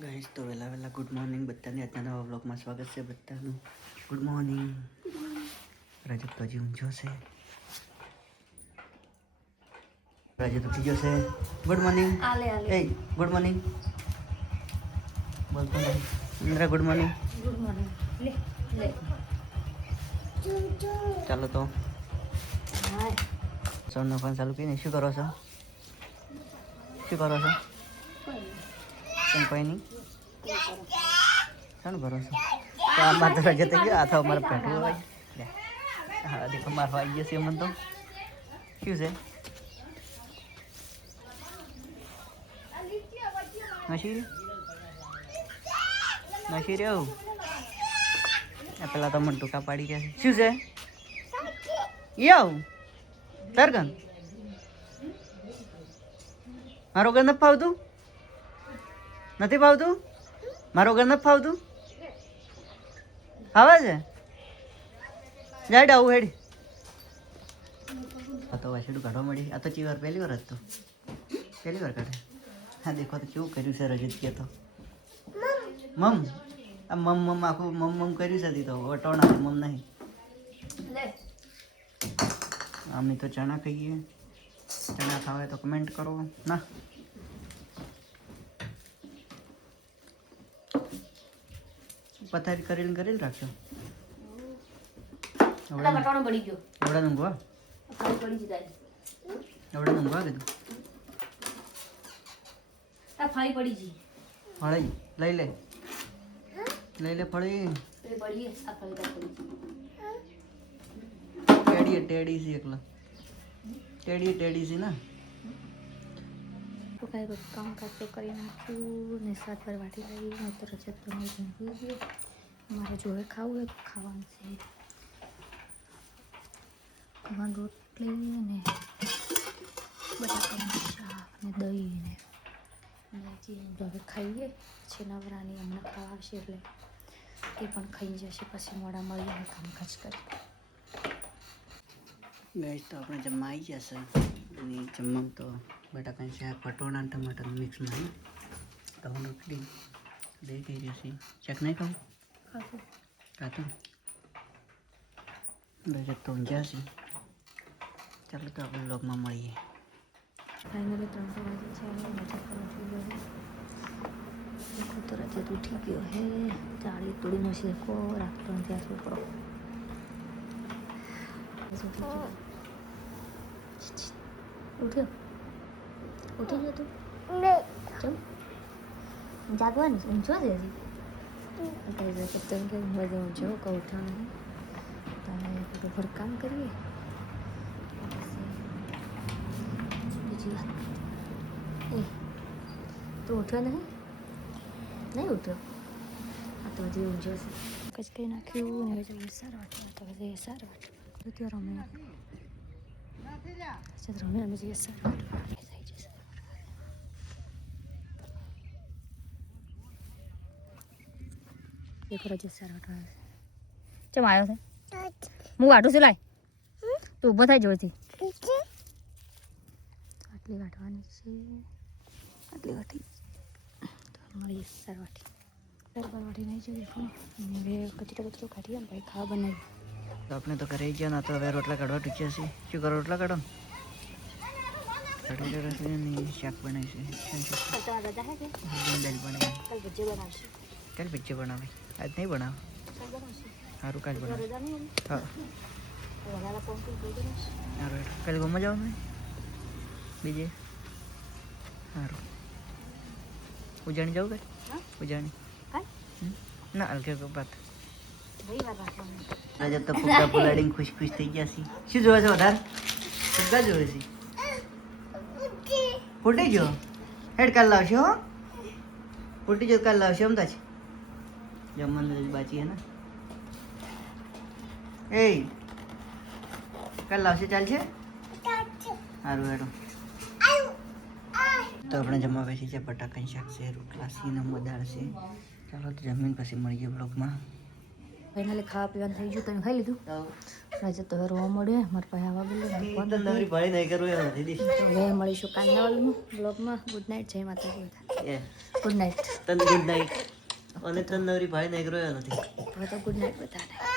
Guys તો વેલા good morning બધાને આજના નવા વ્લોગમાં સ્વાગત છે બધાનું. Good morning. રજત તો હજી ઊંઝો છે. રજત ઉઠી ગયો છે. Good morning. એ ગુડ મોર્નિંગ બોલતો નહીં. Indra good morning. Good morning. લે ચાલો તો હાય સૌનો ફોન ચાલુ કરીને શું કરો છો? કેમ કોઈ નહીં? શાનું ભરો છો? તો આમાં તો રજત થઈ ગયો. આ તો અમારે પેટ્રોલ હોય. હા દેખો મારવા આવી જશે અમને તો. શું છે? નશી રહ્યો. પેલા તો મને ટૂંકા પાડી ગયા છે. શું છે? યાવ તરગન મારો ઘર નથી ફાવતું? નથી ફાવતું? મારો ઘર નથી ફાવતું? આવે છે જાડ આવું હેડી. આ તો વાસેડું કાઢવા મળી. આ તો ચી વાર પહેલી વાર હતું. પહેલી વાર કાઢે. હા દેખો તો કેવું કર્યું છે રજત કે તો મમ આ મમ આખું મમ કર્યું છે. તો વટોણા મમ નહીં. અમે તો ચણા ખાઈએ. ચણા ખાવે તો કમેન્ટ કરો ના. પથારી કરેલી રાખશો. કટાણો પડી ગયો. એવડા ઊંઘવા ફાઈ પડી જી એવડા ઊંઘવા કીધું. આ ફાઈ પડી જી ફળી લઈ લે ફળી. એ પડી આ ફાઈ પડી જી ટેડી છે એકલા. ટેડી છે ને. તો કાંઈ બધું કામકાજ તો કરી નાખ્યું ને 7 વાર વાટી લાવી. હું તો રજત બની જમી ગઈ. મારે જોડે ખાવું હોય તો ખાવાનું છે. ખાવાનું રોટલી ને બટાકાનું શાક ને દહીં ને હવે ખાઈએ. પછી નવરાની હમણાં ખાવા આવશે એટલે તે પણ ખાઈ જશે. પછી મોડા મળી અને કામકાજ કરી. ગેસ તો આપણે જમવા આવી જશે. અને જમવામાં તો બટાકાનું શાક પટોળા ટમાટર મિક્સમાં તવાનું રોટલી દહીં થઈ જશે. શાક નહીં ખાવું? કાતું રજત તો ઊંઝા છે. ચાલો તો આપણે વ્લોગમાં મળીએ. ફાઇનલી 3 વાગે છે. મજા કરવા જોઈએ. દેખો તો રજત ઉઠી ગયો હે. ચાળી તોડીનો શેકો રાખતો ત્યાં છોકરો ઉઠી ગયો તું? ચમ જાગવાની ઊંઝો છે હજી. કેમ કે બધે ઊંઝો કહું ઉઠવાનું તમે બપોર કામ કરીએ. બીજી વાત એ તું ઉઠ્યો નહીં ઉઠ્યો? આ તો હજી ઊંઝો છે. કચ કંઈ નાખ્યું ને હવે સારવાટ. તો હજી સારવાટ ત્યાં રમે અમે જઈએ સારવાટ. થઈ જશે એક રજત સારવાટ આવે છે. ચમ આવ્યો છે? હું વાટું છું. લાય તું ઊભો થાય જોરથી. આટલી વાટવાની છે. આટલી વાટી તો મળીએ સારવાટી. વાટી નહીં છે. દેખો હવે કચરો કાઢીએ ને ભાઈ ખાવા બનાવીએ. તો આપણે તો ઘરે ગયા ના. તો હવે રોટલા કાઢવા ટૂંક્યા છે. શું કરો? રોટલા કાઢો કઢી રસ ને શાક બનાવીશું. દાળ બનાવી. કાલ ભજીયા બનાવે. આજ નહીં બનાવે. સારું કાલ બનાવે. હા સારું. કાલે ઘૂમવા જવાનું નહીં બીજે? સારું. ઉજાણી જવું કઈ? ઉજાણી ના હલકે બાત. રજત તો ફુગ્ગા ફુલાડીને ખુશ થઈ ગયા છે. શું જોવે છે વધારે? ફુગ્ગા જોવે છે. ફૂટી ગયો હેડ કાલ લાવશે. હો ફૂટી ગયો કાલ લાવશે. એમ તાજ જમવાનું બાકી હે ને. એ કાલ લાવશે. ચાલશે સારું હેડો. તો આપણે જમવા બેસી છે. બટાકાનું શાક છે, રોટલા છે ને દાળ છે. ચાલો તો જમીન પછી મળીએ બ્લોગમાં. ફાઇનલી ખાવા પીવાનું થઈ ગયું. તમે ખાઈ લીધું? રજત તો હવે રોવા મળ્યો. મારા પાસે આવવા બોલ્યો. હવે મળીશું કાલના બ્લોગમાં. Good night. જય માતાજી. એ ગુડ નાઇટ. તન ગુડ નાઇટ અને તન નવરી ભાઈ ને રોયો નથી હવે તો ગુડ નાઇટ બધાને.